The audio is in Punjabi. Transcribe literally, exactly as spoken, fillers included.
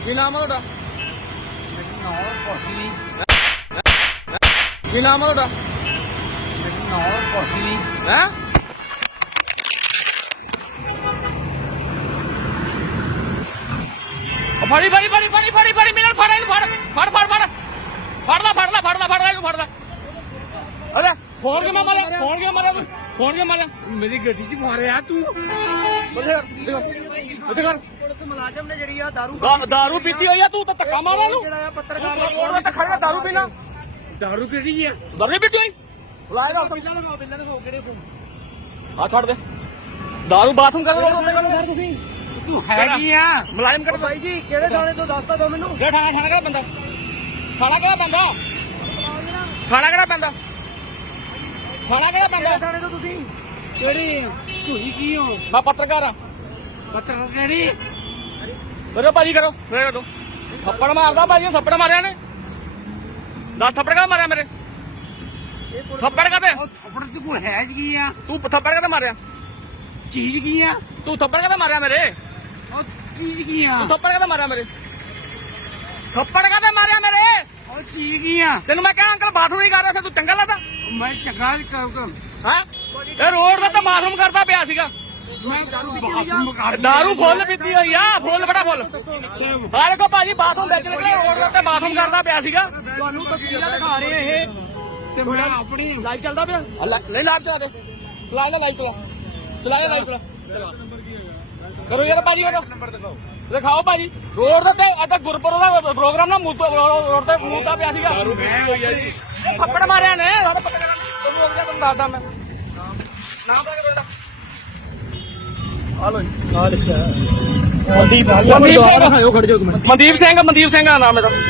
ਕੀ ਨਾਮ ਆ ਤੁਹਾਡਾ? ਨੌ ਕੋਠੀ ਕੀ ਨਾਮ ਆ ਤੁਹਾਡਾ? ਨੌ ਕੋਠੀ ਹੈ ਫੜੀ ਫੜੀ ਫੜੀ ਫੜੀ ਫੜੀ ਫੜੀ ਮੇਰੇ ਨਾਲ ਫੜ ਇਹਨੂੰ ਫੜ ਫੜ ਫੜ ਫੜ ਫੜ ਲੈ ਫੜ ਲੈ ਫੜ ਲੈ ਫੜ ਲੈ ਇਹਨੂੰ ਫੜ ਲੈ ਅਰੇ ਫੋਨ ਕਿਉਂ ਮਾਰਿਆ ਫੋਨ ਕਿਉਂ ਮਾਰਿਆ ਤੂੰ ਫੋਨ ਕਿਉਂ ਮਾਰਿਆ ਮੇਰੀ ਗੱਡੀ 'ਚ ਮਾਰਿਆ ਤੂੰ। ਉੱਥੇ ਕਰ ਉੱਥੇ ਕਰ ਪੁਲਿਸ ਮੁਲਾਜ਼ਮ ਨੇ ਜਿਹੜੀ ਆ ਦਾਰੂ ਦਾ- ਦਾਰੂ ਪੀਤੀ ਹੋਈ ਆ ਤੂੰ ਤਾਂ ਧੱਕਾ ਮਾਰਿਆ ਨੂੰ ਜਿਹੜਾ ਆ ਪੱਤਰਕਾਰ ਰੋਡ ਤੇ ਖੜਿਆ ਦਾਰੂ ਪੀਣਾ ਦਾਰੂ ਕਿਹੜੀ ਆ? ਦਾਰੂ ਨਹੀਂ ਪੀਤੀ ਹੋਈ ਬੁਲਾਇਆ ਨਾ ਬਿੱਲਾਂ ਲਗਾਓ ਬਿੱਲਾਂ ਲਗਾਓ ਕਿਹੜੇ ਫੋਨ ਆ ਛੱਡ ਦੇ ਦਾਰੂ ਬਾਥਰੂਮ ਕਰ ਰੋਡ ਤੇ ਕਰ ਤੁਸੀਂ ਤੂੰ ਹੈਗੀ ਆ ਮੁਲਾਜ਼ਮ ਕੱਢ ਭਾਈ ਜੀ ਕਿਹੜੇ ਥਾਣੇ ਤੋਂ ਦੱਸਦਾ ਦੋ ਮੈਨੂੰ ਕਿਹੜਾ ਥਾਣਾ ਥਾਣਾ ਕਿਹੜਾ ਬੰਦਾ ਥਾਣਾ ਕਿਹੜਾ ਬੰਦਾ ਥਾਣਾ ਕਿਹੜਾ ਬੰਦਾ ਥਾਣਾ ਕਿਹੜਾ ਕਿਹੜੇ ਬੰਦਾ ਥਾਣੇ ਤੋਂ ਤੁਸੀਂ ਕਿਹੜੀ ਤੁਸੀਂ ਕੀ ਹੋ ਮੈਂ ਪੱਤਰਕਾਰ ਆ ਪੱਤਰਕਾਰ ਕਿਹੜੀ ਕਰੋ ਭਾਜੀ ਕਰੋ ਫੇਰ ਕਰੋ ਥੱਪੜ ਮਾਰਦਾ ਭਾਜੀ ਥੱਪੜ ਮਾਰਿਆ ਨੇ ਦਸ ਥੱਪੜ ਕਾ ਮਾਰਿਆ ਮੇਰੇ ਥੱਪੜ ਕਾਤੇ ਉਹ ਥੱਪੜ ਚ ਕੋਈ ਹੈ ਕੀ ਆ ਤੂੰ ਥੱਪੜ ਕਾਤੇ ਮਾਰਿਆ ਚੀਜ਼ ਕੀ ਆ ਤੂੰ ਥੱਪੜ ਕਾਤੇ ਮਾਰਿਆ ਮੇਰੇ ਉਹ ਚੀਜ਼ ਕੀ ਆ ਤੂੰ ਥੱਪੜ ਕਾਤੇ ਮਾਰਿਆ ਮੇਰੇ ਥੱਪੜ ਕਾਤੇ ਮਾਰਿਆ ਮੇਰੇ ਉਹ ਚੀਜ਼ ਕੀ ਆ ਤੈਨੂੰ ਮੈਂ ਕਿਹਾ ਅੰਕਲ ਬਾਥਰੂਮ ਨਹੀਂ ਕਰ ਰਿਹਾ ਸੀ ਤੂੰ ਚੰਗਾ ਲੱਗਦਾ ਮੈਂ ਚੰਗਾ ਕਰ ਹਾਂ ਇਹ ਰੋਡ ਤੇ ਤਾਂ ਬਾਥਰੂਮ ਕਰਦਾ ਪਿਆ ਸੀਗਾ ਮੈਂ ਬਾਥਰੂਮ ਕਰ ਦਾਰੂ ਫੁੱਲ ਪੀਤੀ ਹੋਈ ਆ ਫੁੱਲ ਬੜਾ ਫੁੱਲ ਆ ਦੇਖੋ ਭਾਜੀ ਬਾਥਰੂਮ ਵਿੱਚ ਨਿਕਲੇ ਰੋਡ ਤੇ ਬਾਥਰੂਮ ਕਰਦਾ ਪਿਆ ਸੀਗਾ ਤੁਹਾਨੂੰ ਤਸਵੀਰਾਂ ਦਿਖਾ ਰਹੇ ਆ ਇਹ ਤੇ ਮੈਂ ਆਪਣੀ ਲਾਈਵ ਚੱਲਦਾ ਪਿਆ ਅੱਲਾ ਨਹੀਂ ਲਾਈਵ ਚਲਾ ਦੇ ਚਲਾ ਲੈ ਲਾਈਵ ਚਲਾ ਚਲਾ ਲੈ ਲਾਈਵ ਚਲਾ ਕਰੋ ਯਾਰ ਭਾਜੀ ਉਹ ਨੰਬਰ ਦਿਖਾਓ ਦਿਖਾਓ ਭਾਜੀ ਰੋਡ ਦੇ ਤੇ ਅੱਜ ਗੁਰਪੁਰ ਦਾ ਪ੍ਰੋਗਰਾਮ ਨਾ ਮੂਤ ਰੋਡ ਤੇ ਮੂਤਾ ਪਿਆ ਸੀਗਾ ਦਾਰੂ ਪੀਤੀ ਹੋਈ ਆ ਜੀ ਥੱਪੜ ਮਾਰਿਆ ਨੇ ਸਾਡੇ ਪਤਾ ਤੁਹਾਨੂੰ ਹੋ ਗਿਆ ਤੁਹਾਨੂੰ ਦੱਸਦਾ ਮੈਂ ਨਾਮ ਪਤਾ ਕਿਹਦਾ ਆ ਲੋ ਜੀ ਆ ਲਿਖਿਆ ਮਨਦੀਪ ਸਿੰਘ ਮਨਦੀਪ ਸਿੰਘ ਮਨਦੀਪ ਸਿੰਘ ਦਾ ਨਾਮ ਇਹਦਾ